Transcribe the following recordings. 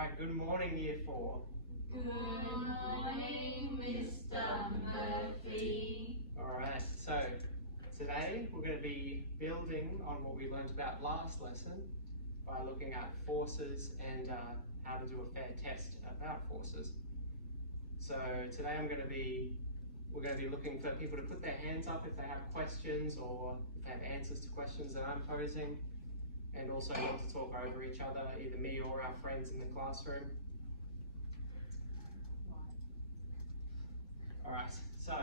Right, good morning, Year 4. Good morning, Mr. Murphy. Alright, so today we're going to be building on what we learned about last lesson by looking at forces and how to do a fair test about forces. So today we're going to be looking for people to put their hands up if they have questions or if they have answers to questions that I'm posing, and also not to talk over each other, either me or our friends in the classroom. Alright, so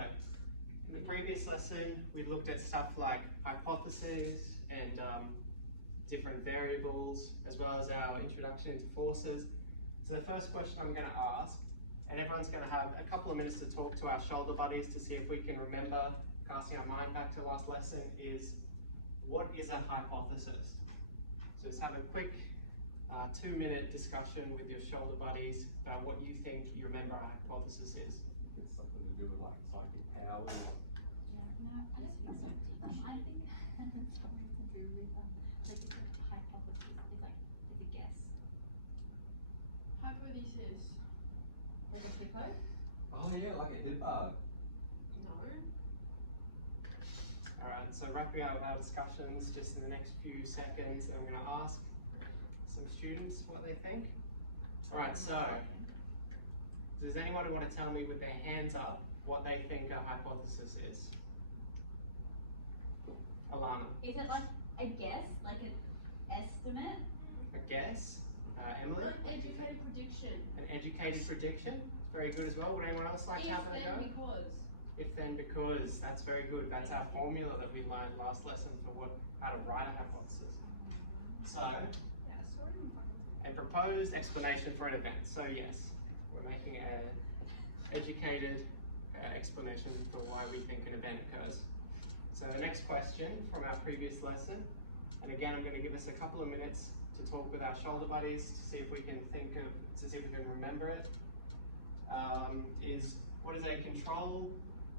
in the previous lesson we looked at stuff like hypotheses and different variables, as well as our introduction into forces. So the first question I'm going to ask, and everyone's going to have a couple of minutes to talk to our shoulder buddies to see if we can remember, casting our mind back to last lesson, is what is a hypothesis? So just have a quick 2-minute discussion with your shoulder buddies about what you think you remember a hypothesis is. It's something to do with like psychic powers. I think it's something to do with like it's a hypothesis. It's a guess. Hypothesis. Like a hippo? Oh yeah, like a hippo. No. Alright, so wrapping up our discussions just in the next few seconds, I'm going to ask some students what they think. Alright, so does anyone want to tell me with their hands up what they think a hypothesis is? Alana? Is it like a guess, like an estimate? A guess? Emily? An educated prediction. An educated prediction? It's very good as well. Would anyone else like to have a go? Because. If then because, that's very good. That's our formula that we learned last lesson for how to write a hypothesis. So, a proposed explanation for an event. So yes, we're making an educated explanation for why we think an event occurs. So the next question from our previous lesson, and again I'm going to give us a couple of minutes to talk with our shoulder buddies to see if we can remember it, is what is a control,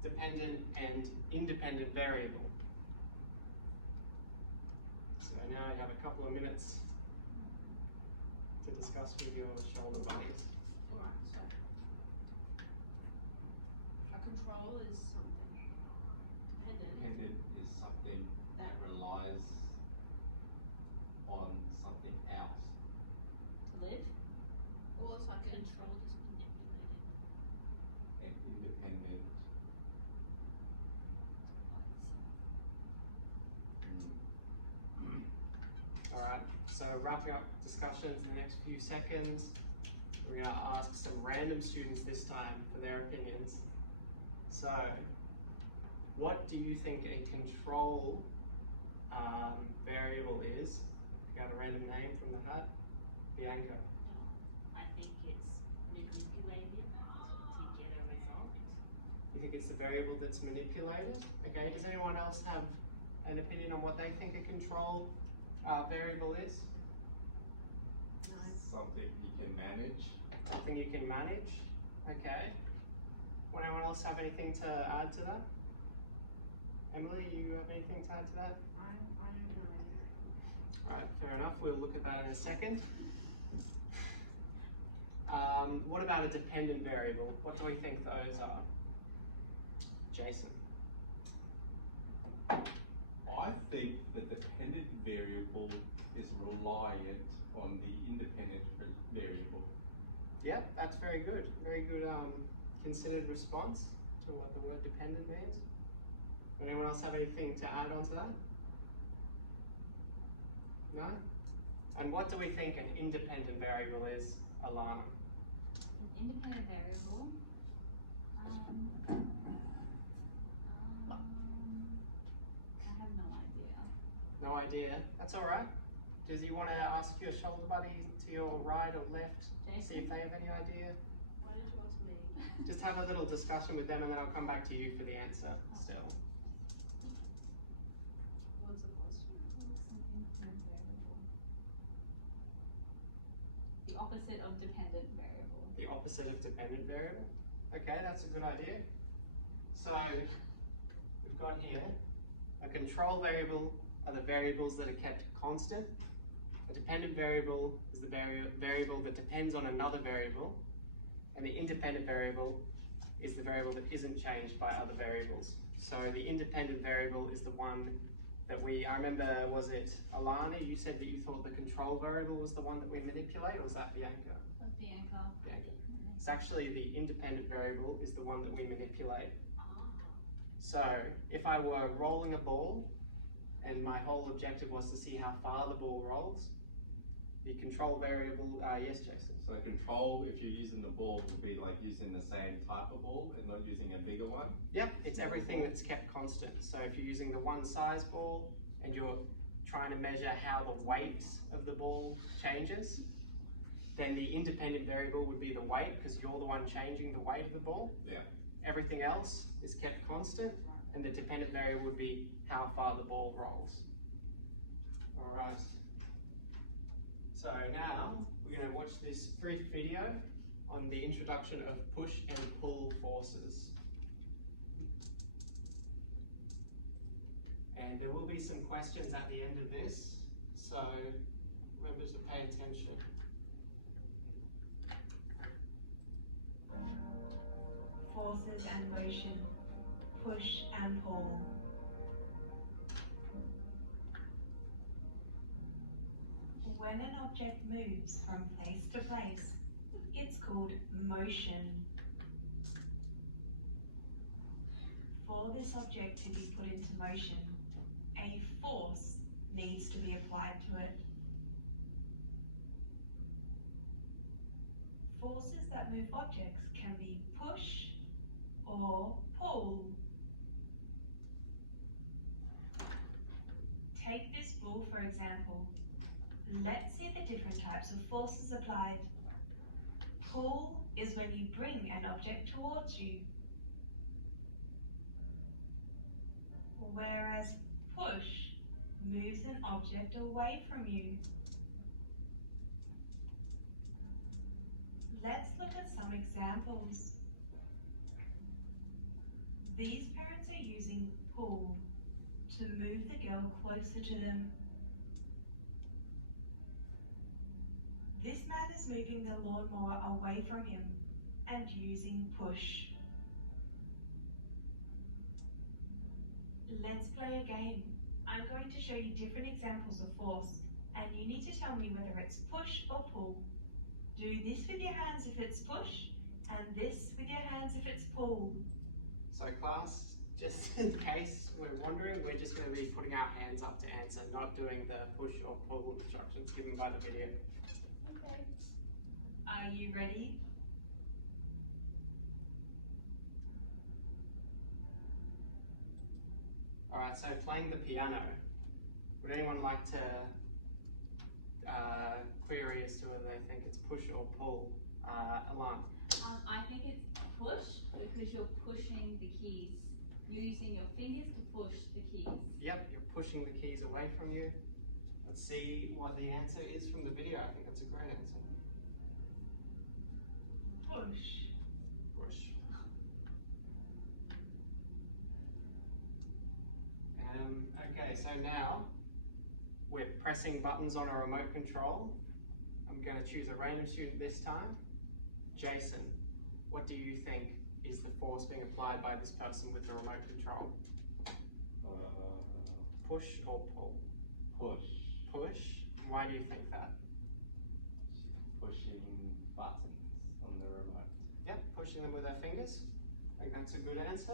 dependent and independent variable? So now you have a couple of minutes to discuss with your shoulder buddies. Alright, so a control is something dependent. Dependent is something that relies on something else. To live? Or it's like a Control is manipulated. And independent. Alright, so wrapping up discussions in the next few seconds, we're going to ask some random students this time for their opinions. So, what do you think a control variable is? You got a random name from the hat? Bianca. I think it's manipulated to get a result. You think it's the variable that's manipulated? Okay, does anyone else have an opinion on what they think a control variable is? Something you can manage. Something you can manage? Okay. Would anyone else have anything to add to that? Emily, you have anything to add to that? I don't know. Alright, fair enough. We'll look at that in a second. What about a dependent variable? What do we think those are? Jason. I think the dependent variable is reliant on the independent variable. Yep, that's very good. Very good considered response to what the word dependent means. Would anyone else have anything to add on to that? No? And what do we think an independent variable is, Alana? An independent variable. I have no idea. No idea. That's alright. Does you want to ask your shoulder buddy to your right or left, see if they have any idea? Why did you ask me? Just have a little discussion with them and then I'll come back to you for the answer still. What's the question? Independent variable. The opposite of dependent variable. The opposite of dependent variable. Okay, that's a good idea. So, we've got here, a control variable are the variables that are kept constant. A dependent variable is the variable that depends on another variable, and the independent variable is the variable that isn't changed by other variables. So the independent variable is the one that I remember, was it Alana, you said that you thought the control variable was the one that we manipulate, or was that Bianca? Bianca. Bianca. It's actually the independent variable is the one that we manipulate. So if I were rolling a ball, and my whole objective was to see how far the ball rolls, the control variable, yes, Jason? So control, if you're using the ball, would be like using the same type of ball and not using a bigger one? Yep, it's everything that's kept constant. So if you're using the one size ball and you're trying to measure how the weight of the ball changes, then the independent variable would be the weight, because you're the one changing the weight of the ball. Yeah. Everything else is kept constant, and the dependent variable would be how far the ball rolls. All right. So now we're going to watch this brief video on the introduction of push and pull forces. And there will be some questions at the end of this, so remember to pay attention. Forces and motion, push and pull. When an object moves from place to place, it's called motion. For this object to be put into motion, a force needs to be applied to it. Forces that move objects can be push or pull. Take this ball for example. Let's see the different types of forces applied. Pull is when you bring an object towards you, whereas push moves an object away from you. Let's look at some examples. These parents are using pull to move the girl closer to them. This man is moving the lawnmower away from him and using push. Let's play a game. I'm going to show you different examples of force, and you need to tell me whether it's push or pull. Do this with your hands if it's push, and this with your hands if it's pull. So class, just in case we're wondering, we're just going to be putting our hands up to answer, not doing the push or pull instructions given by the video. Okay. Are you ready? Alright, so playing the piano. Would anyone like to query as to whether they think it's push or pull? Alan? I think it's push because you're pushing the keys. You're using your fingers to push the keys. Yep, you're pushing the keys away from you. Let's see what the answer is from the video. I think that's a great answer. Push. Push. Okay, so now we're pressing buttons on a remote control. I'm going to choose a random student this time. Jason, what do you think is the force being applied by this person with the remote control? Push or pull? Push. Push? Why do you think that? Pushing buttons on the remote. Yep, pushing them with our fingers. I think that's a good answer.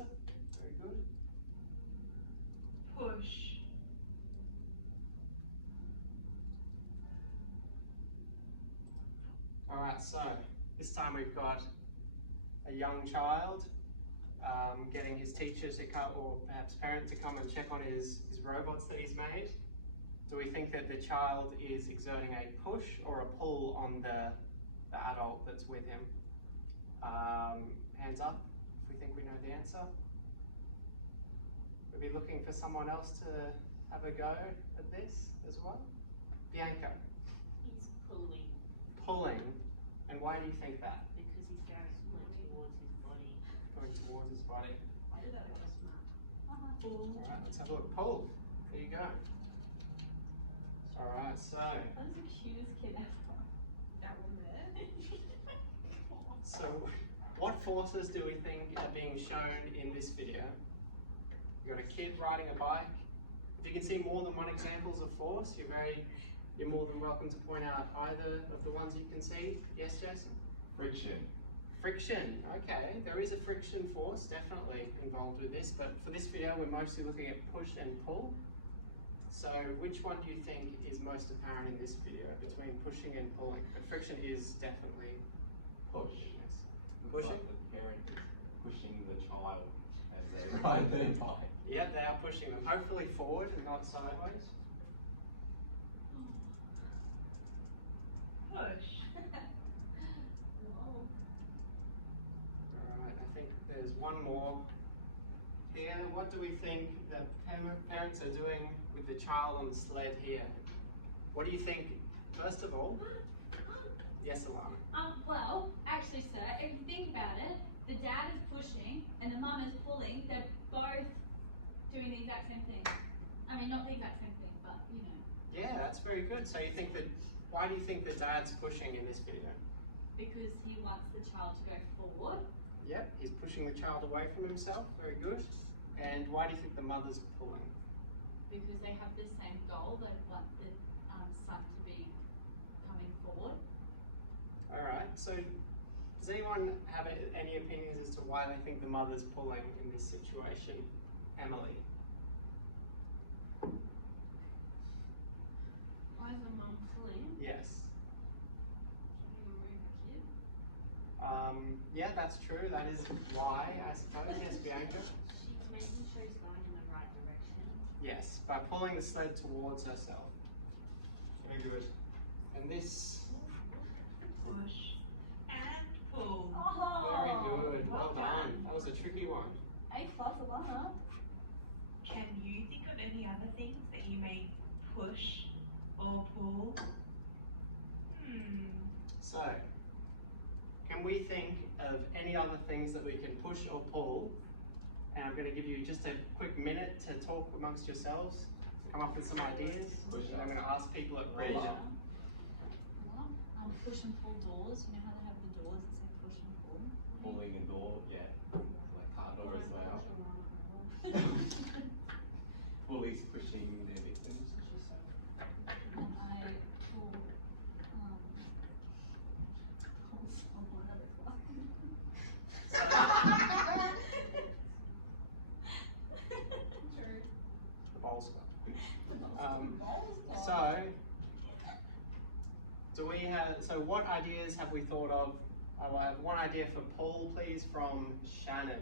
Very good. Push. Alright, so this time we've got a young child getting his teacher to come, or perhaps parent to come and check on his robots that he's made. Do we think that the child is exerting a push or a pull on the adult that's with him? Hands up if we think we know the answer. We'll be looking for someone else to have a go at this as well. Bianca? He's pulling Pulling. And why do you think that? because he's going towards his body. Going towards his body. I did that last month. Pull. Alright, let's have a look. Pull. There you go. Alright, so That was the cutest kid ever. That one there. So, what forces do we think are being shown in this video? You've got a kid riding a bike. If you can see more than one examples of force, you're more than welcome to point out either of the ones you can see. Yes, Jason? Friction. Friction, okay. There is a friction force definitely involved with this, but for this video we're mostly looking at push and pull. So which one do you think is most apparent in this video between pushing and pulling? But friction is definitely Push. yes. Looks Pushing? like the parent is pushing the child as they ride their bike. Yep, they are pushing them. Hopefully forward and not sideways. Push. Whoa. Alright, I think there's one more here. What do we think the parents are doing with the child on the sled here? What do you think, first of all? Yes, Alana. Well, actually, sir, if you think about it, the dad is pushing and the mum is pulling. They're both doing the exact same thing. I mean, not the exact same thing, but you know. Yeah, that's very good. So you think that, why do you think the dad's pushing in this video? Because he wants the child to go forward. Yep, he's pushing the child away from himself. Very good. And why do you think the mother's pulling? Because they have the same goal. They want the son to be coming forward. Alright, so does anyone have any opinions as to why they think the mother's pulling in this situation? Emily? Why is the mum pulling? Yes. Trying to remove the kid? Yeah, that's true. That is why, I suppose. Yes, Bianca? She's making sure he's going in the right direction. Yes, by pulling the sled towards herself. Very good. And this, Push and pull. very good. Well Well done. done. That was a tricky one. A plus, Alana. Can you think of any other things that you may push or pull? So, can we think of any other things that we can push or pull? And I'm going to give you just a quick minute to talk amongst yourselves, come up with some ideas. Push And I'm up. going to ask people at random. Push and pull doors. You know how they have the doors that say push and pull? Pulling a door, yeah. Like car doors as well. Bullies pushing their victims. And I pull, pull someone other True. The bowls club. Do we have, so what ideas have we thought of? I will have one idea for pull, please, from Shannon.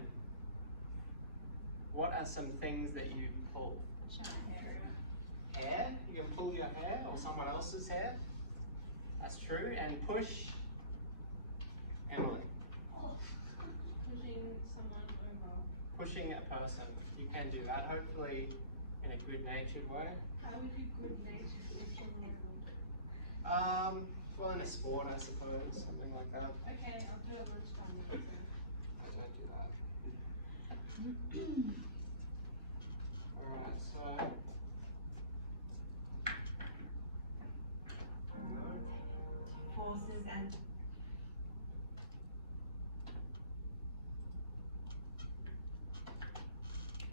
What are some things that you pull? Hair? You can pull your hair or someone else's hair. That's true. And push? Emily. Pushing someone over. Pushing a person. You can do that, hopefully in a good-natured way. How would you good nature push someone over? Well, in a sport, I suppose, something like that. Okay, I'll do it lunchtime. I don't do that. Alright, so. Forces and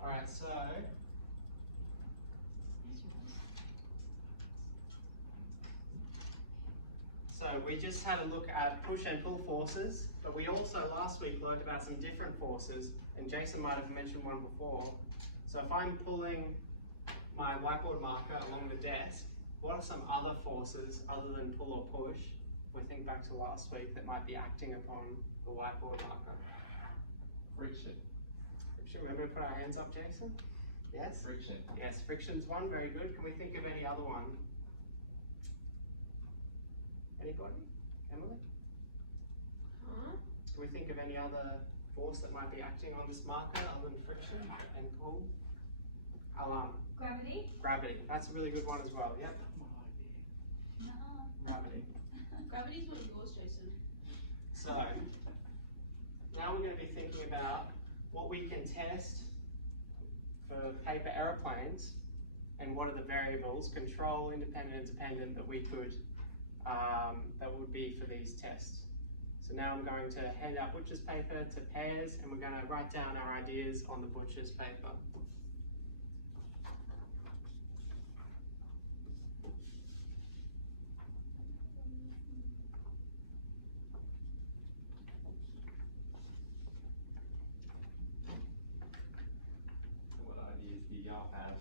Alright, so. So we just had a look at push and pull forces, but we also last week learned about some different forces, and Jason might have mentioned one before. So if I'm pulling my whiteboard marker along the desk, what are some other forces other than pull or push, if we think back to last week, that might be acting upon the whiteboard marker? Friction. Should we remember to put our hands up, Jason? Yes? Friction. Yes, friction's one, very good. Can we think of any other one? Anybody? Emily? Huh? Can we think of any other force that might be acting on this marker other than friction and pull? Alana. Gravity? Gravity. That's a really good one as well. Yep. No. Gravity. Gravity's one of yours, Jason. So, now we're going to be thinking about what we can test for paper aeroplanes and what are the variables, control, independent, and dependent, that we could, that would be for these tests. So now I'm going to hand out butcher's paper to pairs, and we're going to write down our ideas on the butcher's paper. What ideas do y'all have?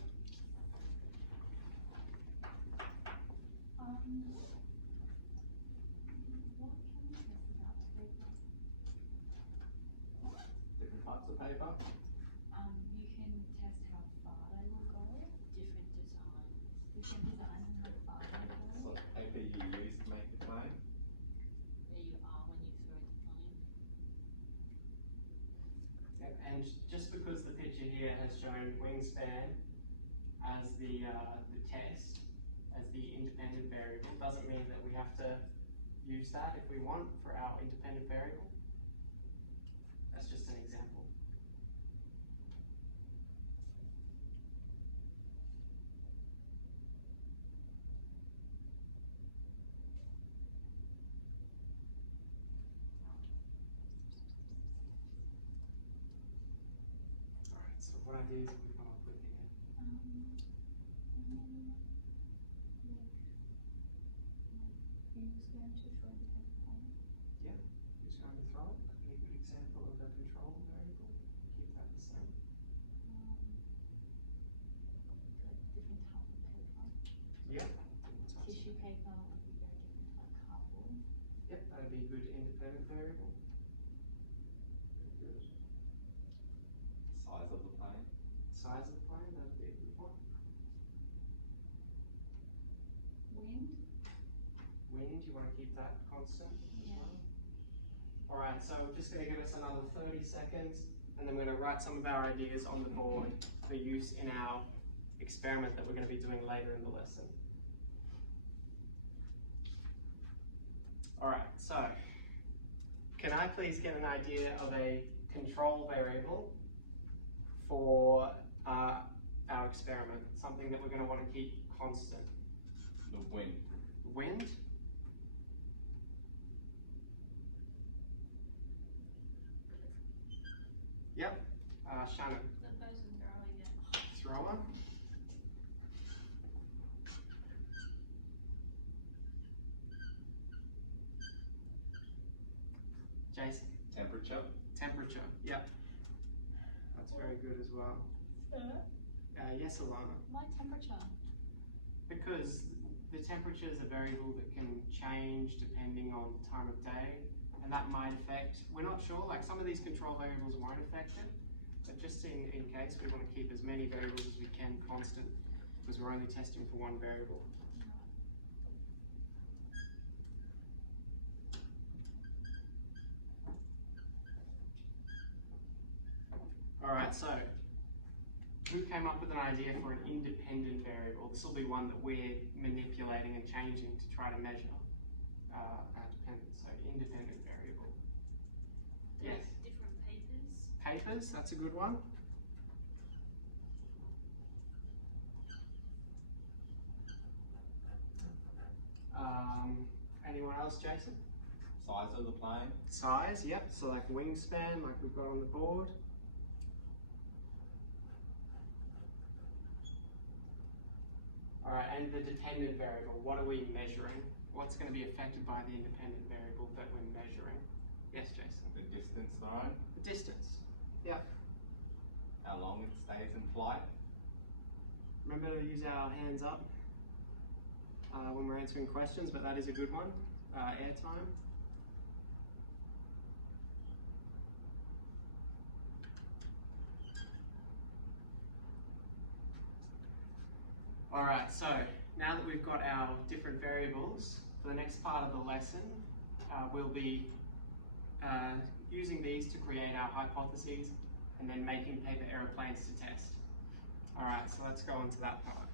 What can we test about paper? Different types of paper? You can test how far they will go, Different design. different designs and how far they will go. What paper you use to make the claim? Where you are when you throw the plane. Yep, and just because the picture here has shown wingspan as the test, as the independent variable, doesn't mean that we have to use that if we want for our independent variable. That's just an example. Alright, so what ideas have we come up with here? Who's going to throw the paper? Who's going to throw it? Could be a good example of a control variable. Keep that the same. Different type of paper. Yeah. Tissue paper would be very different, like cardboard. Yep, that'd be a good independent variable. Very good. Size of the plane? Size of the plane, that'd be a good one. Wind. Wind, you want to keep that constant as Yeah. well? Alright, so we're just going to give us another 30 seconds, and then we're going to write some of our ideas on the board for use in our experiment that we're going to be doing later in the lesson. Alright, so can I please get an idea of a control variable for our experiment? Something that we're going to want to keep constant. The wind. Wind. Yep. Shannon. The person throwing it. Thrower. Jason. Temperature. Temperature. Yep. That's very good as well. Yes, Alana. Why temperature? Because the temperature is a variable that can change depending on time of day, and that might affect, we're not sure, like some of these control variables won't affect it, but just in case, we want to keep as many variables as we can constant, because we're only testing for one variable. Alright, so who came up with an idea for an independent variable? This will be one that we're manipulating and changing to try to measure our dependence. So independent variable. Yes. Different papers. Papers, that's a good one. Anyone else, Jason? Size of the plane? Size, yep. So like wingspan, like we've got on the board. Alright, and the dependent variable, what are we measuring? What's going to be affected by the independent variable that we're measuring? Yes, Jason? The distance known? The distance. Yep. How long it stays in flight? Remember to use our hands up when we're answering questions, but that is a good one. Airtime. Alright, so now that we've got our different variables, for the next part of the lesson, we'll be using these to create our hypotheses and then making paper aeroplanes to test. Alright, so let's go on to that part.